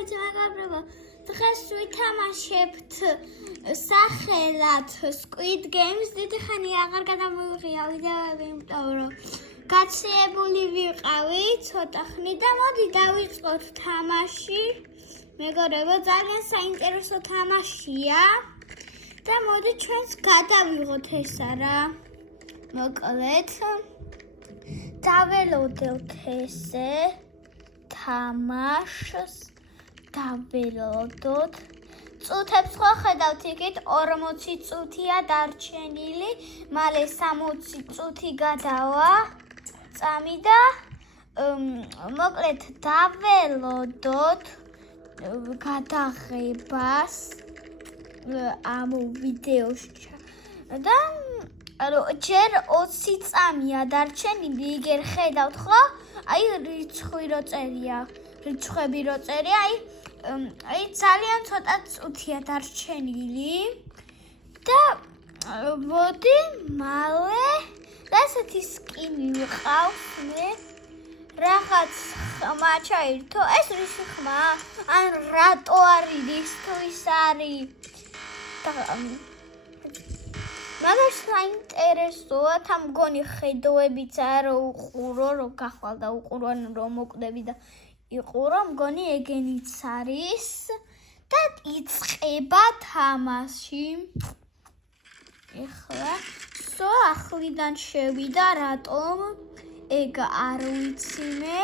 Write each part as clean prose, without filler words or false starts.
მოგესალმებით მეგობრებო. დღეს ვითამაშებთ სახელად Squid Games. დიდი ხანი აღარ გადამოვიღია ვიდეოები, იმიტომ რომ გაცილებული ვიყავი ცოტა ხნით და მოდი დავიწყოთ თამაში. მეგობრებო, ძალიან საინტერესო თამაშია და მოდი ჩვენს გადავიღოთ ესა რა. მოკლედ დაველოდოთ ესე თამაშს დაველოდოთ. წუთებს ხო ხედავთ იქით 40 წუთია დარჩენილი, მალე 60 წუთი გადავა წამი და მოკლედ დაველოდოთ გადაღებას ამ ვიდეოში და ჯერ 20 წამია დარჩენილი, იგერ ხედავთ ხო? აი რიცხვი რო წერია, რიცხვები რო წერია, აი ძალიან ცოტა წუთია დარჩენილი და მოდი მალე ასეთი სკინი ვიყავს მე რაღაც ხმა ჩაირთო. ეს რისი ხმა? ან რატო არის ისთვის არის? მაგას საინტერესოა, თან მგონი ხედოებიც არა უყურო, რომ გახვალ და უყურო, რომ მოკვდები და იყურო, მგონი ეგენიც არის და იწყება თამაში. ეხლა ახლიდან შევიდა, რატომ ეგ არ ვიცი მე.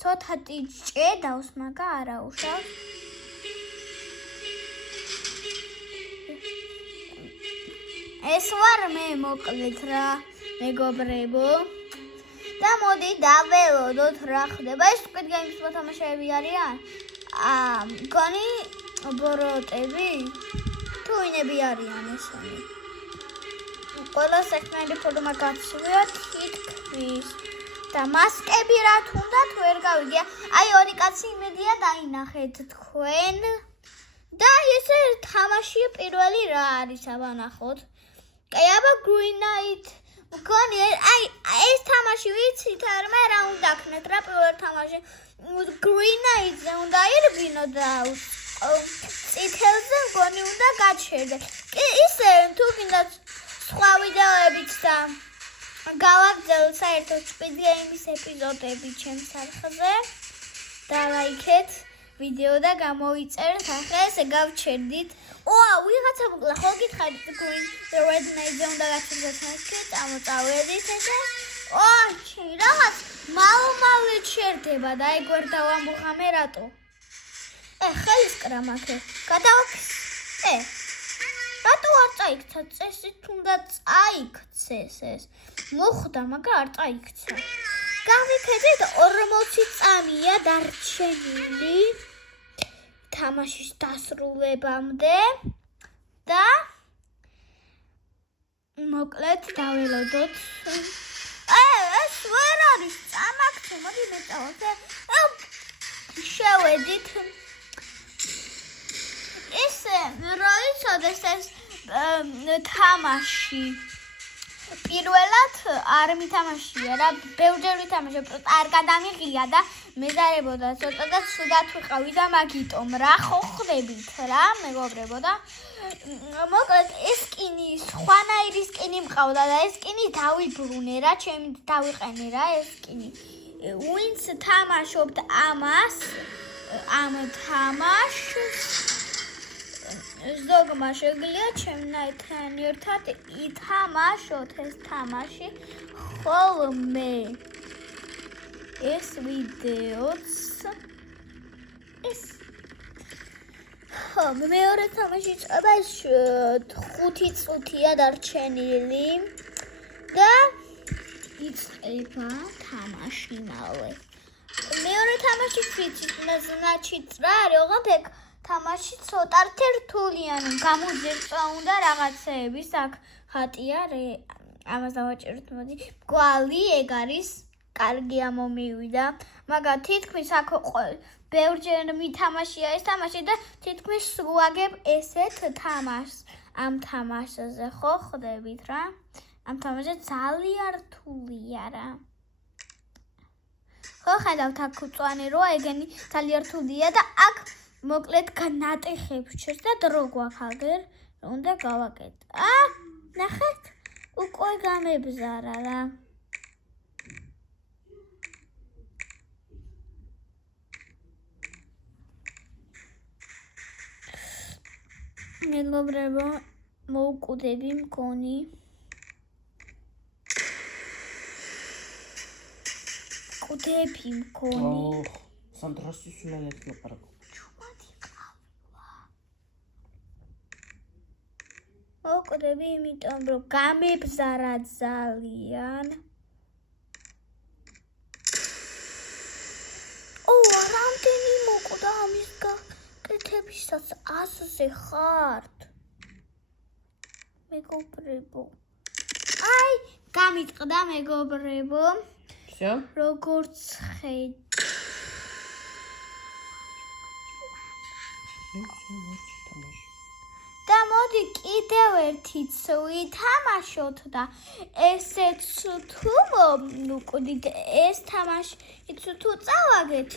ცოტათი ჭედავს, მაგრამ არა უშავს. ეს ვარ მე მოკლედ რა მეგობრებო და მოდი დაველოდოთ რა ხდება. ეს Squid Games მოთამაშეები არიან? მგონი ბოროტები თუ ვინები არიან ესენი? ყველა საქმეები ფორმა გაცვია თითქმის და მასკები რა თუნდაც ვერ გავიგია. აი ორი კაცი იმედია დაინახეთ თქვენ და ესე თამაში პირველი რა არის აბანახოთ. აი აბა Green Knight მგონი აი ეს თამაში ვიცით არმა რა უნდა ქნათ რა პირველ თამაში Green Knight-ზე უნდა ირბინო და წითელზე მგონი უნდა გაჩერდე. ისე თუ გინდათ სხვა ვიდეოებიც და გავაგზავნოთ საერთოდ Squid Games ეპიზოდები ჩემს არხზე და ლაიქეთ ვიდეო და გამოიწერთ. ახლა ესე გავჩერდით. ვიღაცა მოკლა ხო გითხარით Green Red Knight-ზე უნდა გაჩერდეთ მასკი, წამოწავედით ესე. ჩემი რაღაც მალ-მალე ჩერდება და ეგ ვერ დავამბუხამე რატო? ხელისკრა მაქე. გადავაქს. რატო არ წაიქცა წესი? თუნდა წაიქცეს ეს. მოხდა, მაგრამ არ წაიქცა. გავიხედეთ 40 წამია დარჩენილი თამაშის დასრულებამდე და მოკლედ დაველოდოთ. ეს ვერ არის წამაქცე, მოდი მეწავოთ. შევედით. ესე რო იცოდეს ეს თამაში პირველად არ მითამაშია რა, ბევრჯერ ვითამაშე, არ გადამიღია და მეზარებოდა ცოტა და ცუდად ვიყავი და მაგიტომ რა ხო ხდებით რა მეგობრებო და მოკლედ ეს სკინი სხვანაირი სკინი მყავდა და ეს სკინი დავიბრუნე რა, ჩემი დავიყენე რა ეს სკინი. ვინც თამაშობთ ამას, ამ თამაშს ზოგმა შეგვიძლია ჩემთან ერთად ითამაშოთ ეს თამაში ხოლმე. ეს ვიდეოც მეორე თამაში წება 5 წუთია დარჩენილი და იწყება თამაში მალე. მეორე თამაში ვიცით, значит რა არის, ოღონდ ეგ თამაში ცოტა რთულიანი, გამოძერწვა უნდა რაღაცეების, აქ ხატია, ამას დავაჭეროთ მოდი. გვალი ეგ არის, კარგია მომივიდა, მაგრამ თითქმის აქ ბევრჯერ მითამაშია ეს თამაში და თითქმის ვაგებ ესეთ თამაშს. ამ თამაშზე ხო ხდებით რა? ამ თამაში ძალიან რთულია რა. ხო ხედავთ აქ უწვანი როა ეგენი ძალიან რთულია და აქ მოკლედ განატეხებს ჩეს და დრო გვაქვს აგერ უნდა გავაკეთო. ნახეთ უკვე გამებზარა რა. მეგობრებო მოუკვდები მგონი კვდები მგონი სანდროსის მელეთ ლაპარაკო მოუკვდები იმიტომ რომ გამებზარა ძალიან რამდენი მოკვდა ამის გაკეთებისას 100-ზე ხართ მეგობრებო გამიტყდა მეგობრებო всё როგორც ხედავ და მოდი კიდევ ერთიც ვითამაშოთ და ესეც თუ მოკვდით ეს თამაშიც თუ წავაგეთ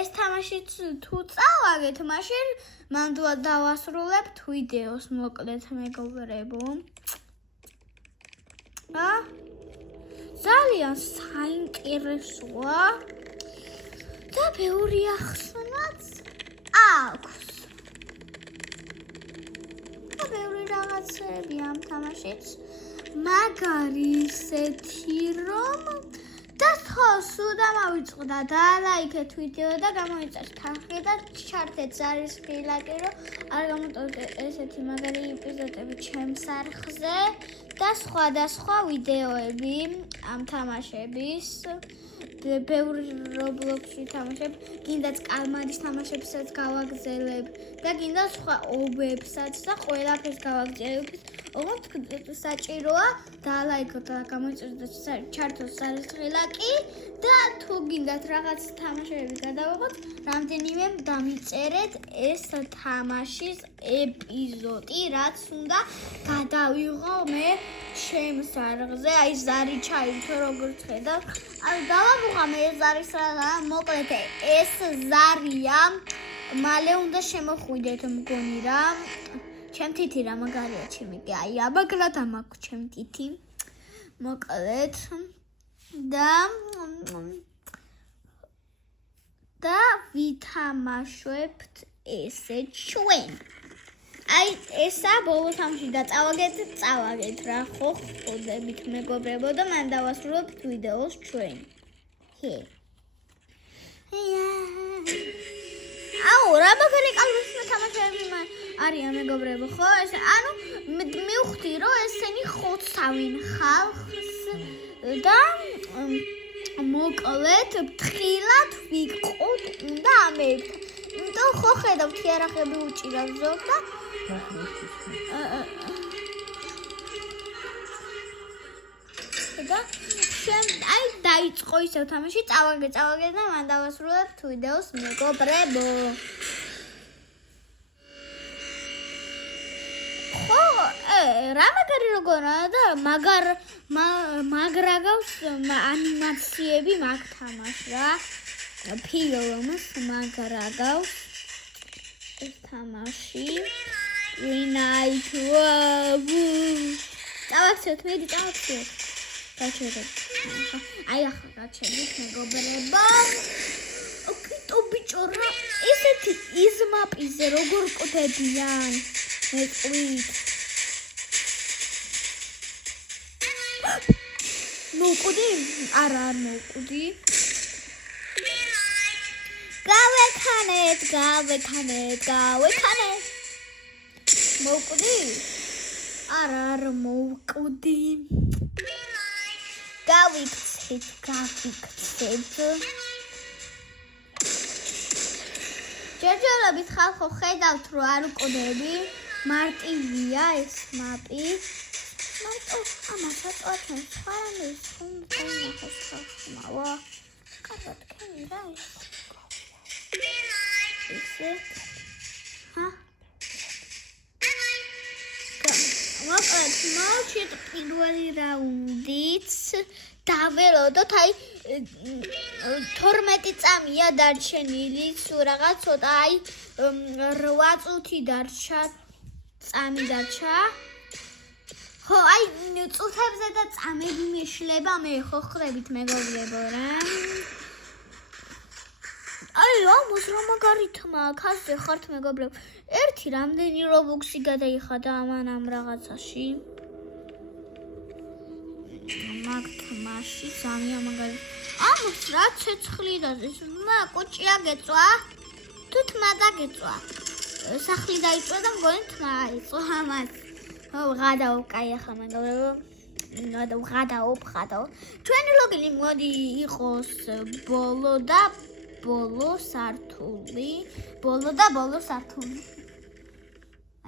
ეს თამაშიც თუ წავაგეთ მაშინ მანდ დავასრულებთ ვიდეოს მოკლედ მეგობრებო ძალიან საინტერესოა და ბევრი ახსნაც აქვს და ბევრი რაღაცები ამ თამაშიც მაგარი ისეთი რომ და სულ დამავიწყდა და ლაიქეთ ვიდეო და გამოიწერთ თანხი და ჩართეთ ზარისხი ლაიკი რომ არ გამოტოვოთ ესეთი მაგარი ეპიზოდები ჩემს არხზე და სხვადასხვა ვიდეოები ამ თამაშების ბევრი Roblox-ში თამაშებ, გინდაც კალმარის თამაშებსაც გავაგზელებ და გინდა სხვა ობებსაც და ყველაფერს გავაგზელებ. ოღონდ საჭიროა დალაიქოთ და გამოიწეროთ და ჩართოთ ზარისხი ლაიკი და თუ გინდათ რაღაც თამაშები გადავიღოთ, რამდენიმე დამიწერეთ ეს თამაშის ეპიზოდი, რაც უნდა გადავიღო მე ჩემს არხზე, აი ზარი ჩაითო როგორც ხედავ. აი დავამუღამე ეს არის რა, მოკლედ ეს ზარია. მალე უნდა შემოხვიდეთ მგონი რა. ჩემ თითი რა მაგარია ჩემი კი აი აბაგრად ამაქვს ჩემ თითი. მოკლედ და ვითამაშებთ ესე ჩვენ. აი ესა ბოლო თამაში და წავაგეთ რა ხო ხოდებით მეგობრებო და მან დავასრულებთ ვიდეოს ჩვენ. რა მაგარი კალმის თამაშები არიან მეგობრებო ხო ეს ანუ მივხვდი რომ ესენი ხოცავენ ხალხს და მოკლედ ფრთხილად ვიყოთ და ამერთ. იმიტომ ხო ხედავთ იარაღები უჭირავ ზოგ და და აი დაიწყო ისევ თამაში წავაგე და მან დავასრულებთ ვიდეოს მეგობრებო. ხო რა მაგარი როგორა და მაგრა გავს ანიმაციები მაგ თამაშ რა ფილმს მაგრა გავს ეს თამაში ვინაით დავაქცევთ მე დავაქცევთ დაჩერეთ აი ახლა გაჩერეთ მეგობრებო ოკეი ბიჭო რა ესეთი იზმაპიზე როგორ კვდებიან მეყვით მოკვდი არა არ მოკვდი გავექანეთ მოკვდი არა არ მოკვდი გავიქცეთ ჯერჯერობით ხალხო ხედავთ რომ არ უკვდები მარტივია ეს მაპი მარტო ამასაც ოჩენ სხვა რამეს უნდა ნახოს ხალხმა კარგად ქენი რა ისე მოკლედ მოვჩით პირველი რაუნდიც დაველოდოთ, აი 12 წამია დარჩენილი, სულ რაღაც ცოტა, აი 8 წუთი დარჩა, წამი დარჩა. ხო, აი წუთებზე და წამები მეშლება, მე ხო ხრებით მეგობრებო რა. აი, ამას რა მაგარი თმა, ხაზე ხართ მეგობრებო. ერთი რამდენი რობუქსი გადაიხადა ამ რაღაცაში. მაგ თმაში სამია მაგარი. ამას რა ცეცხლი და ეს მა კუჭია გეწვა? თუ თმა დაგეწვა. სახლი დაიწვა და მგონი თმა აიწვა ამას. ო, ღადაო, კაი ახლა მეგობრებო. ღადაო. ჩვენი ლოგინი მოდი იყოს ბოლო და ბოლო სართული.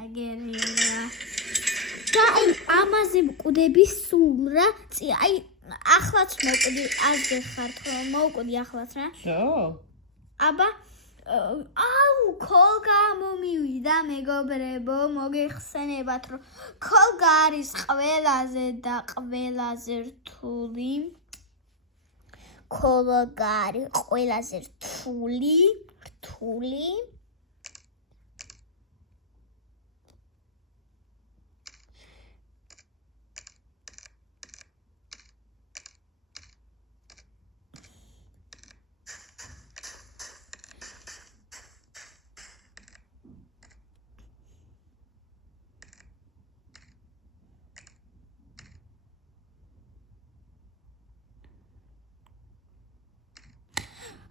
აგერია. და აი ამაზე მკვდები სულ რა. აი ახლაც მოვკვდი, აზე ხარ ხო? მოვკვდი ახლაც რა. Всё. აბა აუ, კოლგა მომივიდა მეგობრებო, მოგეხსენებათ რომ კოლგა არის ყველაზე და ყველაზე რთული. კოლგა არის ყველაზე რთული.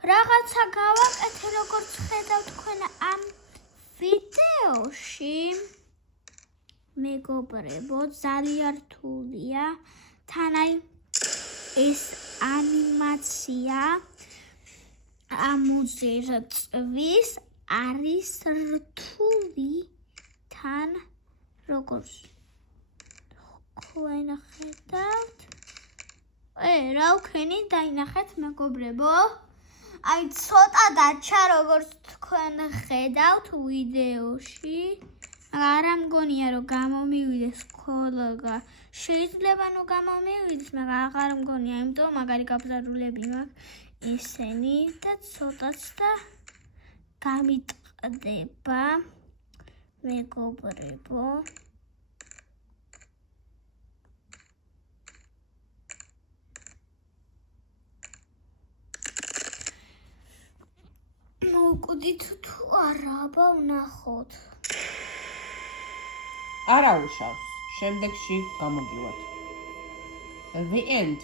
რაღაცა გავაკეთე, როგორც ხედავთ თქვენ ამ ვიდეოში. მეგობრებო, ძალიან რთულია. თან აი ეს ანიმაცია ამუზე რწვის არის რთული. თან როგორც თქვენ ხედავთ. რა ვქენი დაინახეთ მეგობრებო. აი ცოტა დარჩა როგორც თქვენ ხედავთ ვიდეოში. არ მგონია რომ გამომივიდეს კოლგა. შეიძლება ნუ გამომივიდეს, მაგრამ აღარ მგონია, იმიტომ მაგარი გაბზარულები მაქვს ისინი და ცოტაც და გამიტყდება მეგობრებო. მოვკვდით თუ არა, აბა ვნახოთ. არა უშავს. შემდეგში გამოგივათ. The end.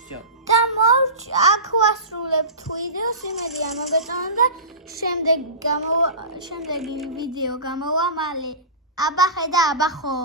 Всё. და მოვჭ აქ ვასრულებთ ვიდეოს, იმედია მოგეწონა და შემდეგი ვიდეო გამოვა მალე. აბა ხედა, აბა ხო.